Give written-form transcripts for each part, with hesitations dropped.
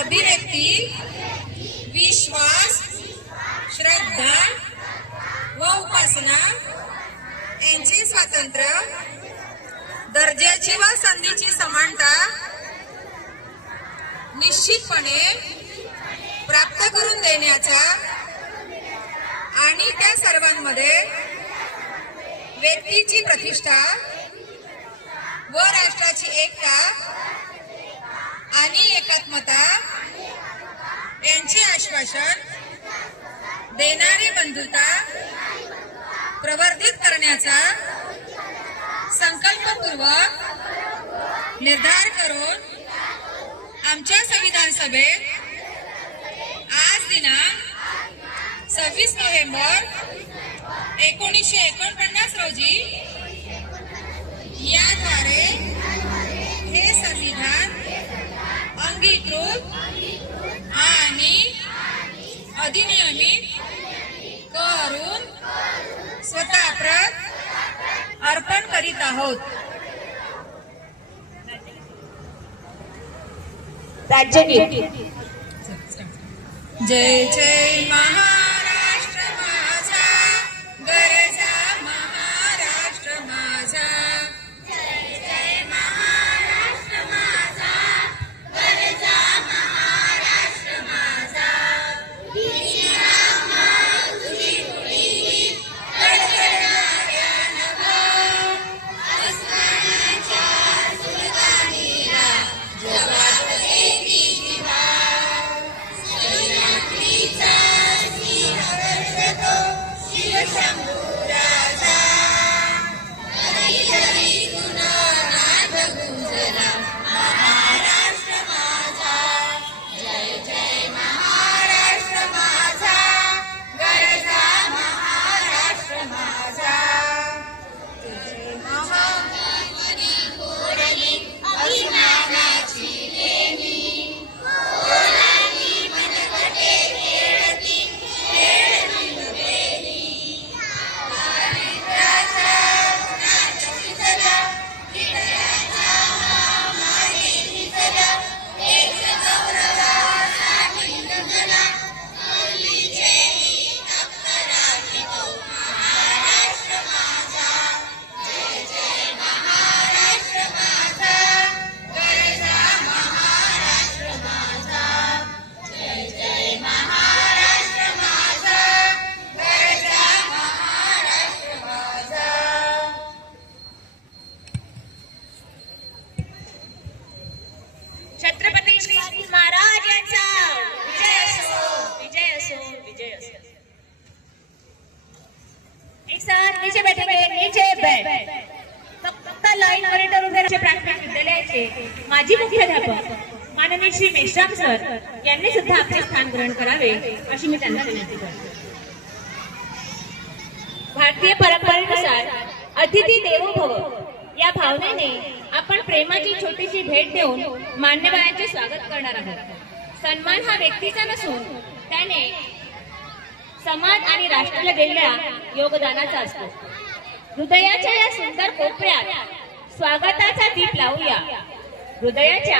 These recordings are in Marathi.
अभिव्यक्ती, विश्वास, श्रद्धा व उपासना यांचे स्वातंत्र्य, दर्जाची व संधीची समानता निश्चितपणे प्राप्त करून देण्याचा आणि त्या सर्वांमध्ये व्यक्तीची प्रतिष्ठा व राष्ट्राची एकता आणि एकात्मता यांचे आश्वासन देणारी बंधुता प्रवर्धित करण्याचा संकल्पपूर्वक निर्धार करून आमच्या संविधान सभेत आज दिनांक 26 नोव्हेंबर 1949 रोजी याद्वारे हे संविधान अंगीकृत आणि अधिनियमित करून स्वतः प्रत अर्पण करीत आहोत। राज्यगीत। जय जय महाराष्ट्र माझा, गरजा महाराष्ट्र माझा। जय जय महाराष्ट्र माझा, गरजा महाराष्ट्र माझा। तुझी मुली कडकडाऱ्या नभो, अस्मानाच्या सुलतानीला जवाब देवी जिवा। सह्याद्रीचा सिंह दर्शतो शिवशंभू राजा, हरी हरी गुणनाद गुंजला महाराष्ट्र माझा। जय जय महाराष्ट्र माझा, गरजा महाराष्ट्र माझा। तुझे महामनी कोरली अभिमानाची लेणी, ओलांडी मनगटे खेळती खेळती लुबेली। दारिद्र्याचा नाच पिचला, हृदयाचा मागे पिचला, देश गौरवासाठी लढला, मुलीचेही तप्त राखितो महाराष्ट्र माझा। जय जय महाराष्ट्र माझा, गरजा महाराष्ट्र माझा। जय जय महाराष्ट्र माझा, गरजा महाराष्ट्र माझा। छत्रपती शिवाजी महाराज यांचा विजय असो, विजय असो, विजय असो। एक साथ नीचे बैठेंगे, नीचे बैठ। फक्त लाईन वर उभे राहण्याचे प्राथमिक विद्यालयाचे माजी मुख्याध्यापक माननीय श्री मेश्राम सर यांनी सुद्धा आपले स्थान ग्रहण करावे अशी मी त्यांना विनंती करते। भारतीय परंपरेनुसार अतिथी देवो भव या भावनेने आपण प्रेमाची छोटीशी भेट देऊन मान्यवरांचे स्वागत करणार आहोत। सन्मान हा व्यक्तीचा नसून त्याने समाज आणि राष्ट्राला दिलेल्या योगदानाचा असतो। हृदयाच्या या सुंदर कोपऱ्यात स्वागताचा दीप लावूया। हृदयाच्या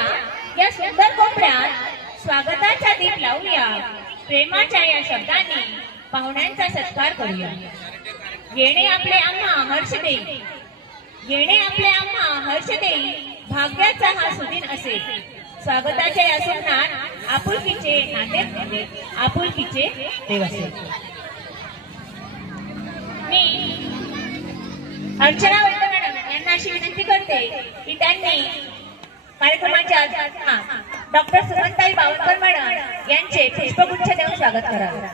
या सुंदर कोपऱ्यात स्वागताचा दीप लावूया। प्रेमाच्या या शब्दांनी पाहुण्यांचा सत्कार करूया। येणे आपले आम्हा हर्ष देई, येणे आपले आम्हा हर्ष देई, भाग्याचा हा सुदिन असे। स्वागताच्या या सुमनात आपुलकीचे नाते म्हणजे आपुलकीचे देव असे। मी अर्चना वैद्य मॅडम यांना अशी विनंती करते की त्यांनी कार्यक्रमाच्या डॉक्टर सुमनताई बावनकर मॅडम यांचे पुष्पगुच्छ देऊन स्वागत करावे।